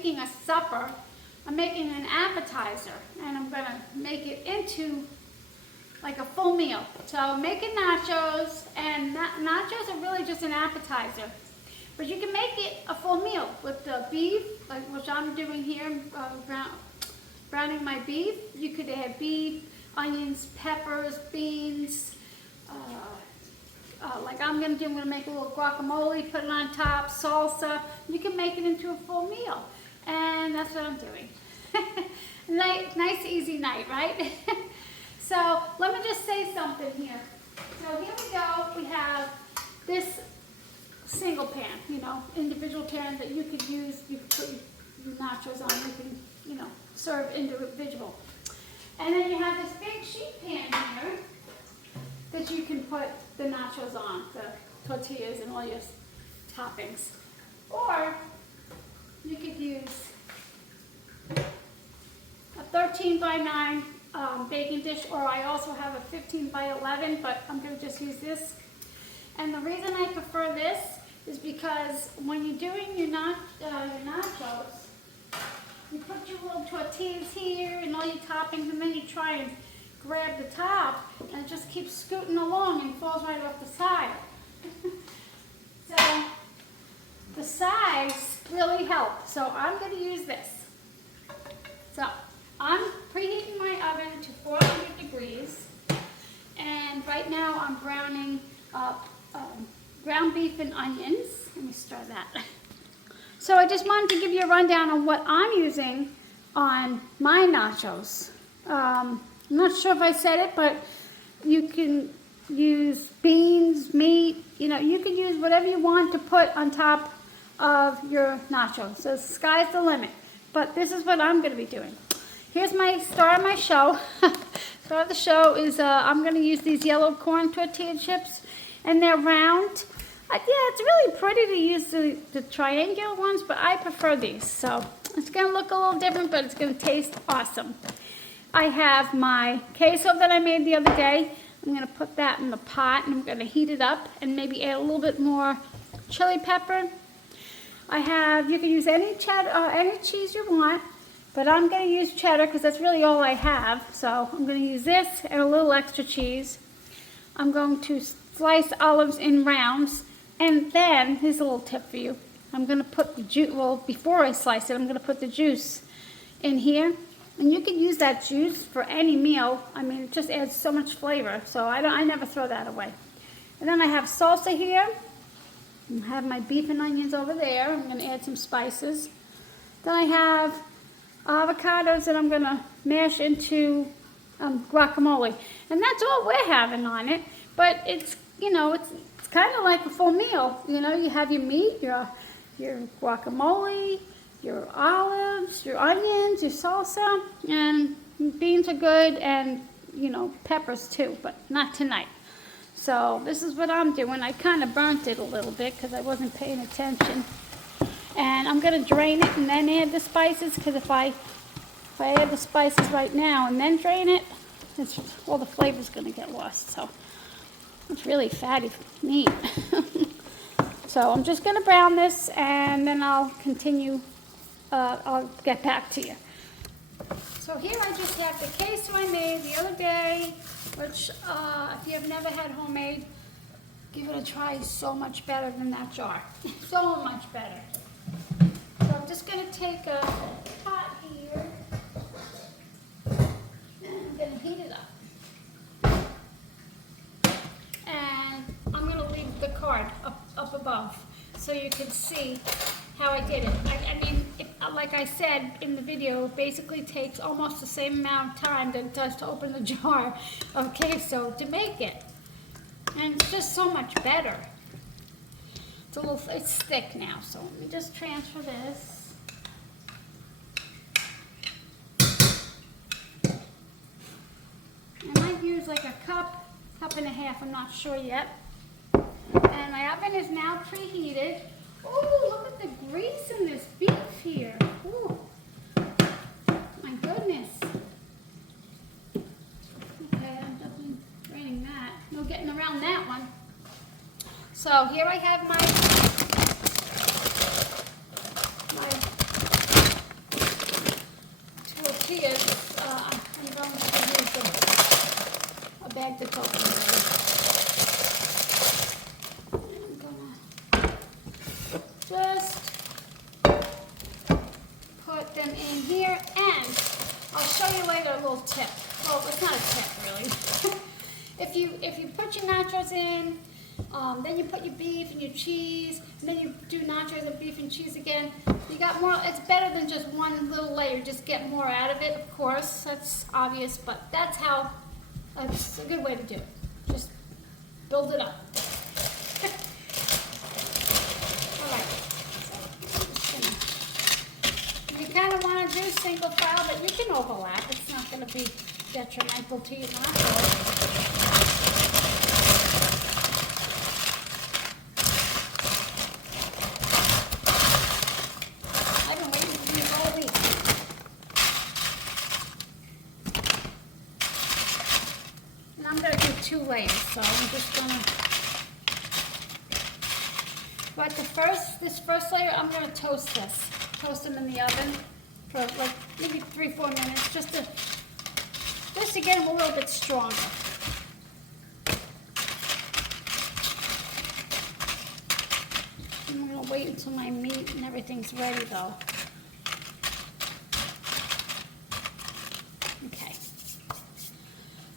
making a supper. I'm making an appetizer, and I'm gonna make it into like a full meal. So I'm making nachos, and nachos are really just an appetizer. But you can make it a full meal with the beef, like which I'm doing here, browning my beef. You could add beef, onions, peppers, beans. Like I'm gonna do, I'm gonna make a little guacamole, put it on top, salsa. You can make it into a full meal, and that's what I'm doing. Nice, easy night, right? So let me just say something here. So here we go. We have this single pan, you know, individual pan that you could use. You could put your nachos on. You can, you know, serve individual. And then you have this big sheet pan here that you can put the nachos on, the tortillas and all your toppings. Or you could use a 13 by 9 baking dish, or I also have a 15 by 11, but I'm going to just use this. And the reason I prefer this is because when you're doing your nachos, you put your little tortillas here and all your toppings, and then you try and grab the top, and it just keeps scooting along and falls right off the side. So the sides really help. So I'm going to use this. So I'm preheating my oven to 400 degrees, and right now I'm browning up ground beef and onions. Let me start that. So I just wanted to give you a rundown on what I'm using on my nachos. I'm not sure if I said it, but you can use beans, meat, you know, you can use whatever you want to put on top of your nachos. So sky's the limit. But this is what I'm going to be doing. Here's my star of my show. Star of the show is I'm going to use these yellow corn tortilla chips, and they're round. Yeah, it's really pretty to use the triangular ones, but I prefer these. So it's going to look a little different, but it's going to taste awesome. I have my queso that I made the other day. I'm going to put that in the pot, and I'm going to heat it up and maybe add a little bit more chili pepper. You can use any cheddar, any cheese you want, but I'm going to use cheddar because that's really all I have. So I'm going to use this and a little extra cheese. I'm going to slice olives in rounds, and then here's a little tip for you. I'm going to put the juice, well, before I slice it, I'm going to put the juice in here. And you can use that juice for any meal. I mean, it just adds so much flavor. So I never throw that away. And then I have salsa here. I have my beef and onions over there. I'm going to add some spices. Then I have avocados that I'm going to mash into guacamole. And that's all we're having on it. But it's, you know, it's kind of like a full meal. You know, you have your meat, your guacamole, your olives, your onions, your salsa, and beans are good, and, you know, peppers too, but not tonight. So this is what I'm doing. I kind of burnt it a little bit because I wasn't paying attention. And I'm going to drain it and then add the spices, because if I add the spices right now and then drain it, all the flavor's going to get lost. So it's really fatty meat. So I'm just going to brown this, and then I'll continue. I'll get back to you. So here I just have the queso I made the other day, which if you have never had homemade, give it a try. It's so much better than that jar. So much better. So I'm just going to take a pot here, and I'm going to heat it up. And I'm going to leave the card up above so you can see how I did it. I mean, like I said in the video, it basically takes almost the same amount of time that it does to open the jar of queso to make it. And it's just so much better. It's thick now, so let me just transfer this. And I use like a cup and a half, I'm not sure yet. And my oven is now preheated. Oh, look at the grease in this beef here. Ooh, my goodness. Okay, I'm definitely draining that. No getting around that one. So here I have my tortillas, I'm going to use a bag that's open already. I'm gonna just put them in here, and I'll show you later a little tip. Well, it's not a tip really. If you put your nachos in, then you put your beef and your cheese, and then you do nachos and beef and cheese again, you got more. It's better than just one little layer. Just get more out of it, of course. That's obvious, but that's a good way to do it. Just build it up. All right. You kind of want to do single file, but you can overlap. It's not going to be detrimental to your nachos. I'm going to do 2 layers, so I'm just going to, but this first layer, I'm going to toast them in the oven for like maybe 3-4 minutes, just to get them a little bit stronger. I'm going to wait until my meat and everything's ready though. Okay.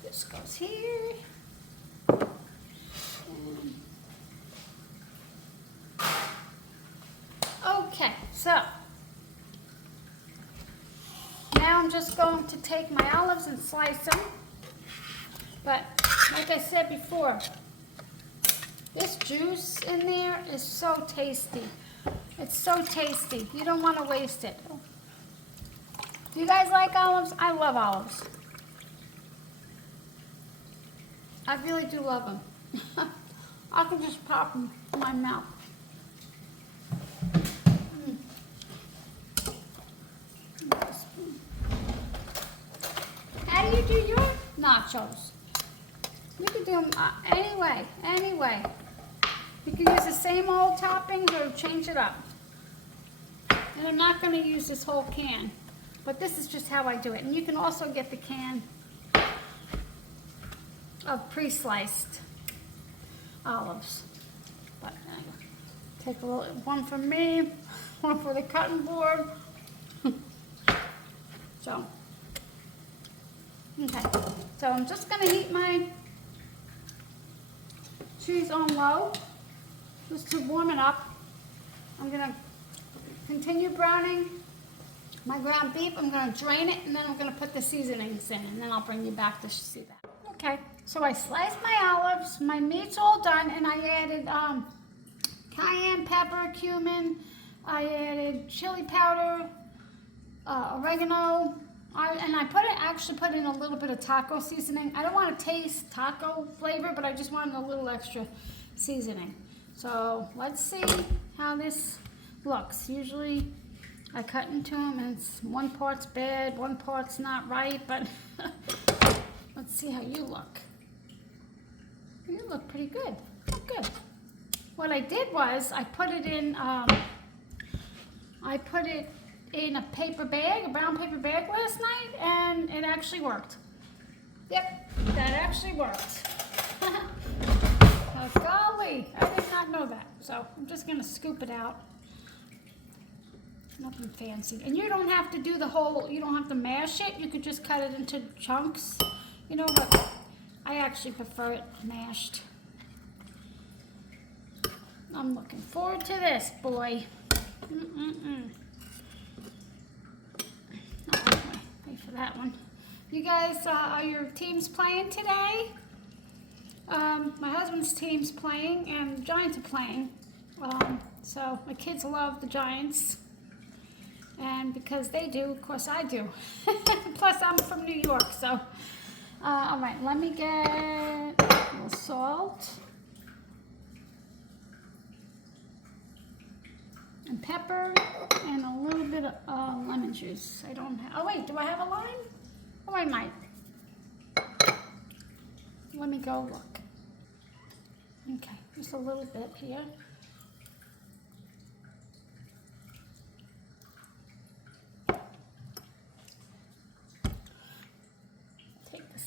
This goes here. Okay, so now I'm just going to take my olives and slice them. But like I said before, this juice in there is so tasty. It's so tasty. You don't want to waste it. Do you guys like olives? I love olives. I really do love them. I can just pop them in my mouth. How do you do your nachos? You can do them any way. You can use the same old toppings or change it up. And I'm not going to use this whole can, but this is just how I do it. And you can also get the can of pre-sliced olives. But take a little, one for me, one for the cutting board. So, okay. So I'm just going to heat my cheese on low, just to warm it up. I'm going to continue browning my ground beef. I'm going to drain it, and then I'm going to put the seasonings in, and then I'll bring you back to see that. Okay, so I sliced my olives, my meat's all done, and I added cayenne pepper, cumin, I added chili powder, oregano, and I actually put in a little bit of taco seasoning. I don't want to taste taco flavor, but I just wanted a little extra seasoning. So let's see how this looks. Usually I cut into them and one part's bad, one part's not right, but let's see how you look. You look pretty good. Look good. What I did was I put it in a paper bag, a brown paper bag last night, and it actually worked. Yep, that actually worked. Oh, golly, I did not know that. So I'm just gonna scoop it out. Nothing fancy. And you don't have to do the whole, you don't have to mash it. You could just cut it into chunks, you know, but I actually prefer it mashed. I'm looking forward to this, boy. Wait for that one. You guys, are your teams playing today? My husband's team's playing, and the Giants are playing. So my kids love the Giants. And because they do, of course I do. Plus I'm from New York, so. All right, let me get a little salt. And pepper, and a little bit of lemon juice. I don't have, oh wait, do I have a lime? Oh, I might. Let me go look. Okay, just a little bit here.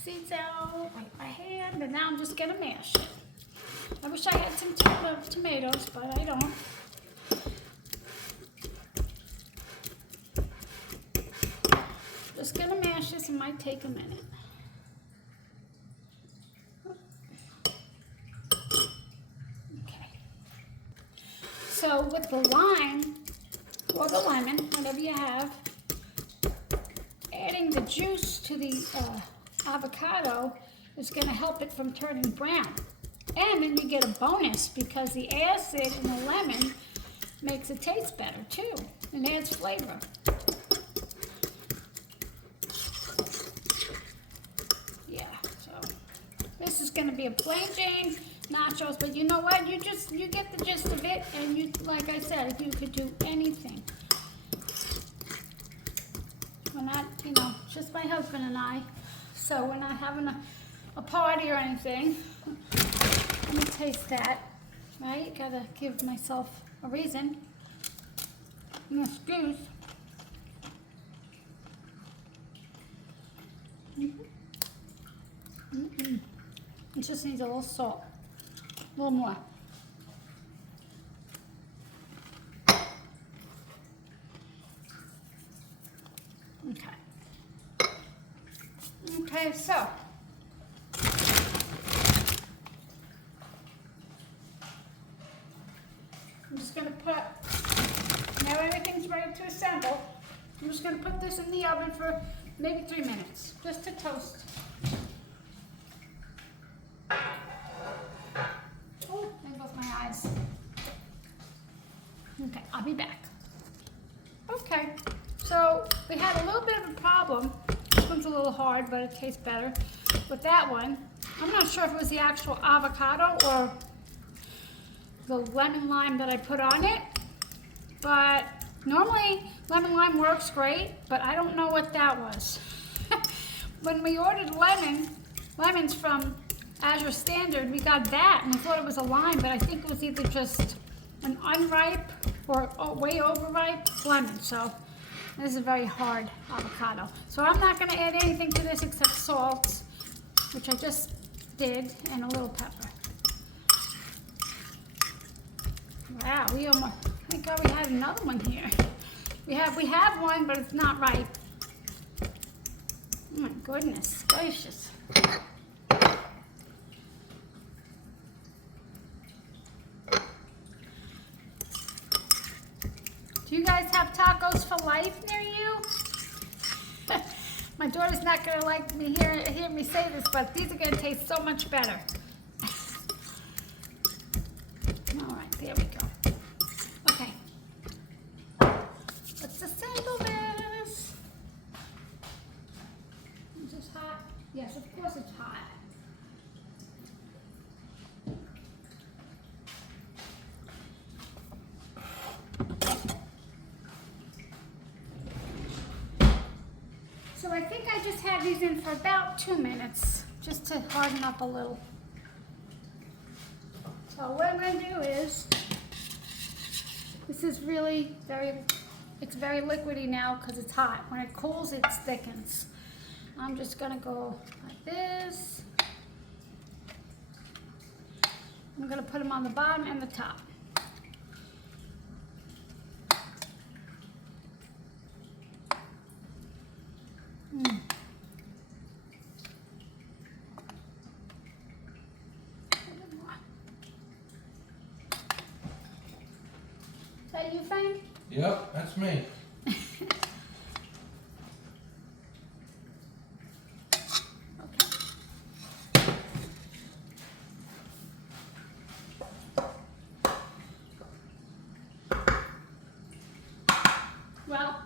seeds out, wipe my hand, and now I'm just gonna mash it. I wish I had some tomatoes, but I don't. Just gonna mash this, it might take a minute. Okay. So with the lime, or the lemon, whatever you have, adding the juice to the avocado is going to help it from turning brown. And then you get a bonus because the acid in the lemon makes it taste better too and adds flavor. Yeah, so this is going to be a plain Jane nachos, but you know what? You get the gist of it, and you, like I said, you could do anything. We're not, just my husband and I, so we're not having a party or anything. Let me taste that, right? Gotta give myself a reason. An excuse. It just needs a little salt, a little more. Okay, so I'm just going to put, now everything's ready to assemble, I'm just going to put this in the oven for maybe 3 minutes, just to toast. Oh, there goes my eyes. Okay, I'll be back. Okay, so we had a little bit of a problem. This one's a little hard, but it tastes better. With that one, I'm not sure if it was the actual avocado or the lemon lime that I put on it, but normally lemon lime works great, but I don't know what that was. When we ordered lemons from Azure Standard, we got that and I thought it was a lime, but I think it was either just an unripe or way overripe lemon. So this is a very hard avocado. So I'm not going to add anything to this except salt, which I just did, and a little pepper. Wow, we almost, thank God we had another one here. We have one, but it's not ripe. Oh my goodness gracious. Do you guys have tacos for life near you? My daughter's not going to like me hear me say this, but these are going to taste so much better. All right, there we go. Okay. Let's assemble this. Is this hot? Yes, of course it's hot. So I think I just had these in for about 2 minutes, just to harden up a little. So what I'm going to do is, this is really it's very liquidy now because it's hot. When it cools, it thickens. I'm just going to go like this. I'm going to put them on the bottom and the top. Is that you, Frank? Yep, that's me. Well,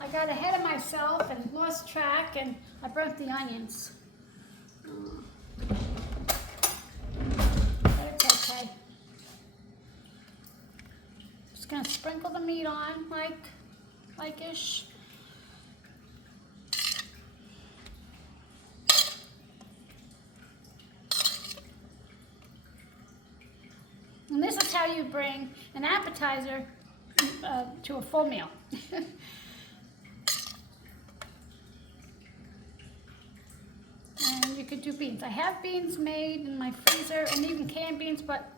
I got ahead of myself and lost track, and I burnt the onions. But it's okay. Just gonna sprinkle the meat on like-ish. And this is how you bring an appetizer to a full meal. And you could do beans. I have beans made in my freezer and even canned beans, but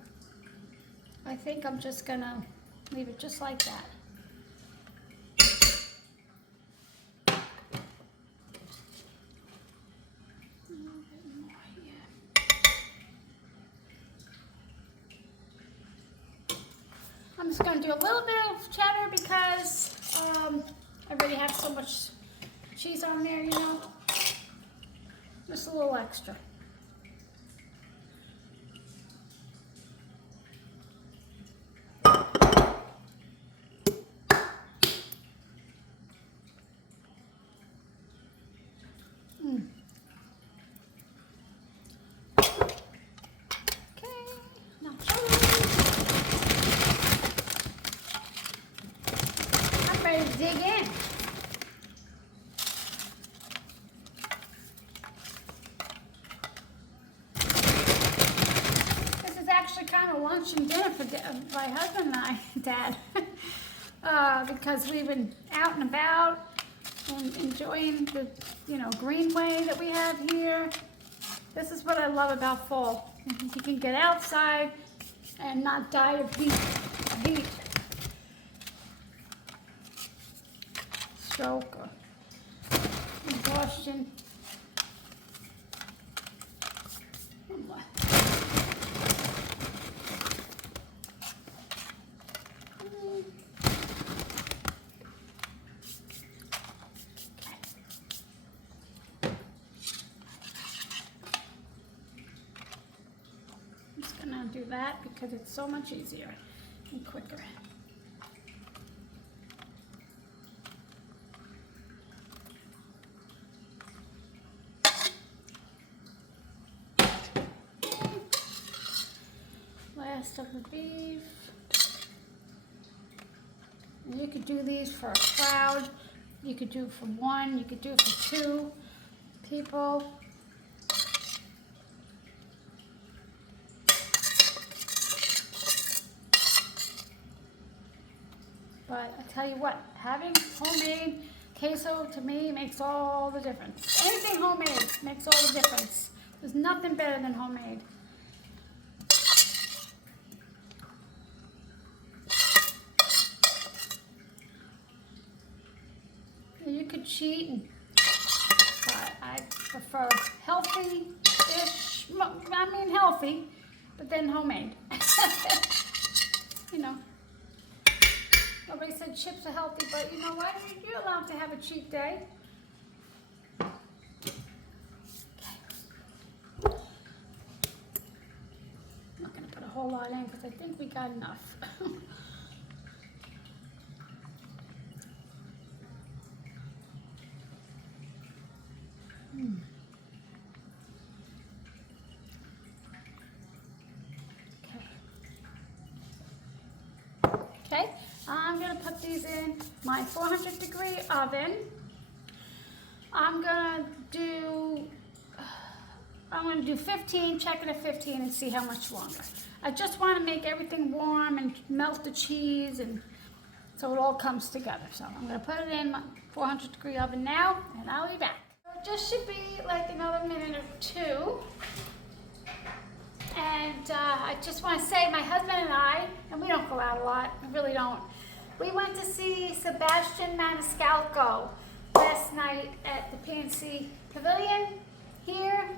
I think I'm just gonna leave it just like that. I'm just going to do a little bit of cheddar because I already have so much cheese on there, you know. Just a little extra. Dig in. This is actually kind of lunch and dinner for my husband and I, Dad, because we've been out and about and enjoying the, greenway that we have here. This is what I love about fall. You can get outside and not die of heat. Stroke or exhaustion. One more. I'm just gonna do that because it's so much easier and quicker. Last of the beef. And you could do these for a crowd. You could do it for one. You could do it for 2 people. But I tell you what, having homemade queso to me makes all the difference. Anything homemade makes all the difference. There's nothing better than homemade. You could cheat, but I prefer healthy-ish, healthy, but then homemade. Nobody said chips are healthy, but you know what? You're allowed to have a cheat day. Okay. I'm not going to put a whole lot in because I think we got enough. Okay, I'm going to put these in my 400-degree oven. I'm going to do 15, check it at 15 and see how much longer. I just want to make everything warm and melt the cheese and so it all comes together. So I'm going to put it in my 400-degree oven now and I'll be back. So it just should be like another minute or 2. And I just want to say my husband and I, and we don't go out a lot, we really don't, we went to see Sebastian Maniscalco last night at the PNC Pavilion here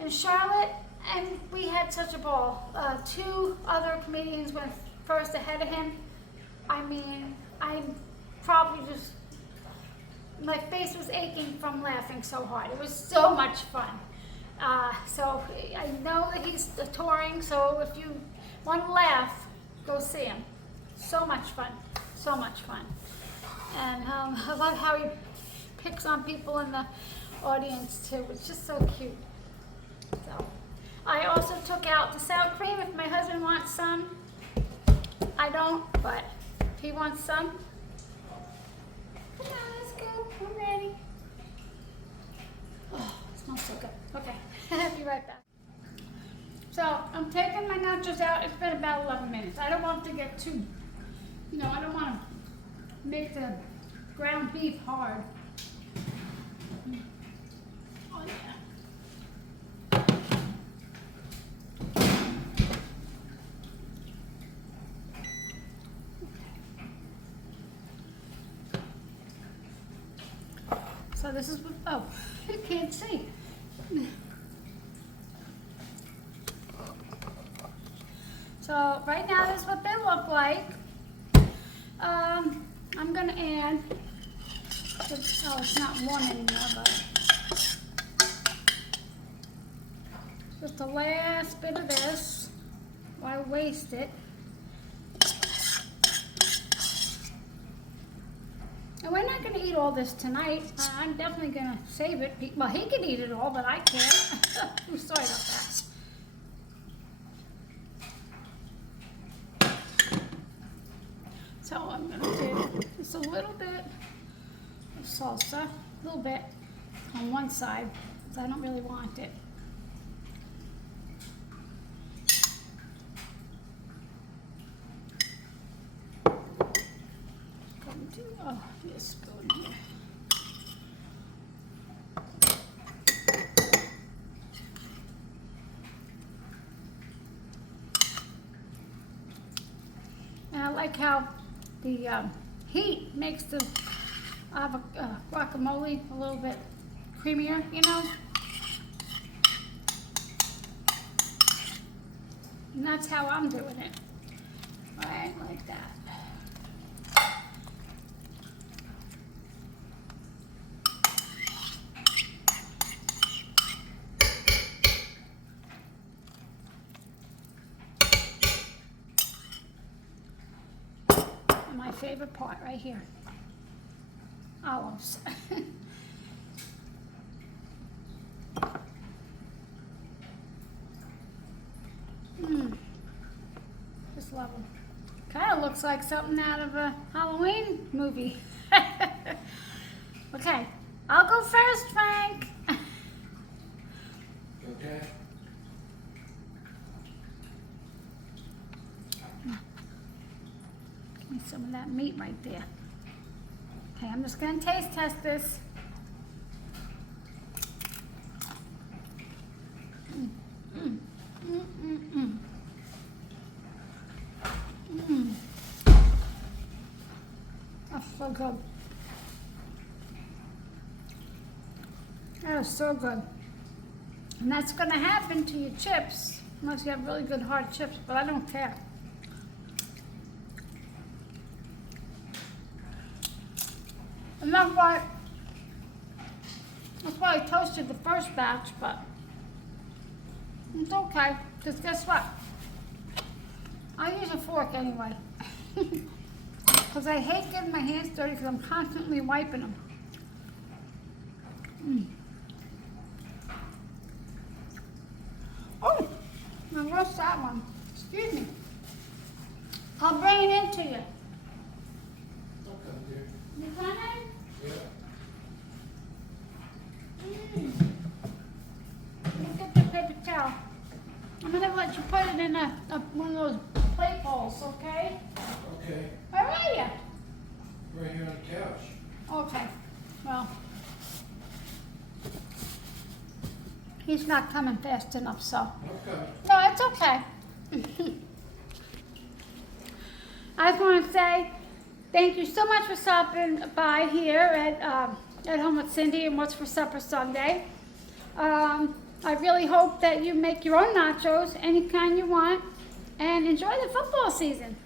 in Charlotte, and we had such a ball. 2 other comedians went first ahead of him. I mean, I probably just, my face was aching from laughing so hard. It was so much fun. So I know that he's touring, so if you want to laugh, go see him. So much fun, so much fun. And I love how he picks on people in the audience too. It's just so cute. So I also took out the sour cream if my husband wants some. I don't, but if he wants some. Come on, let's go. I'm ready. Oh, it smells so good. Okay, I'll be right back. So I'm taking my nachos out. It's been about 11 minutes. I don't want to get too, I don't want to make the ground beef hard. Oh yeah. So this is what, oh, you can't see. So right now this is what they look like. I'm gonna add, oh, it's not one anymore, but just the last bit of this. Why waste it? And we're not gonna eat all this tonight. I'm definitely gonna save it. Well, he can eat it all, but I can't. I'm sorry about that. So I'm gonna do just a little bit of salsa, a little bit on one side, because I don't really want it. Going to, oh, this spoon here. And I like how the heat makes the guacamole a little bit creamier, you know? And that's how I'm doing it. Right, like that. My favorite part right here, olives. Just love them. Kind of looks like something out of a Halloween movie. Okay, I'll go first, Frank. Okay. Give me some of that meat right there. Okay, I'm just going to taste test this. That's so good. That is so good. And that's going to happen to your chips, unless you have really good hard chips, but I don't care. And that's why I toasted the first batch, but it's okay, because guess what? I use a fork anyway. Because I hate getting my hands dirty because I'm constantly wiping them. Oh, I lost that one. Excuse me. I'll bring it in to you. Okay, dear. You coming? Yeah. Let's get the paper towel. I'm going to let you put it in one of those plate bowls, okay? Okay. Where are you? Right here on the couch. Okay, well, he's not coming fast enough, so. Okay. No, it's okay. I just want to say thank you so much for stopping by here at Home with Cindy and What's for Supper Sunday. I really hope that you make your own nachos, any kind you want, and enjoy the football season.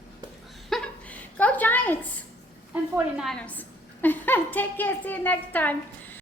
Go Giants and 49ers. Take care. See you next time.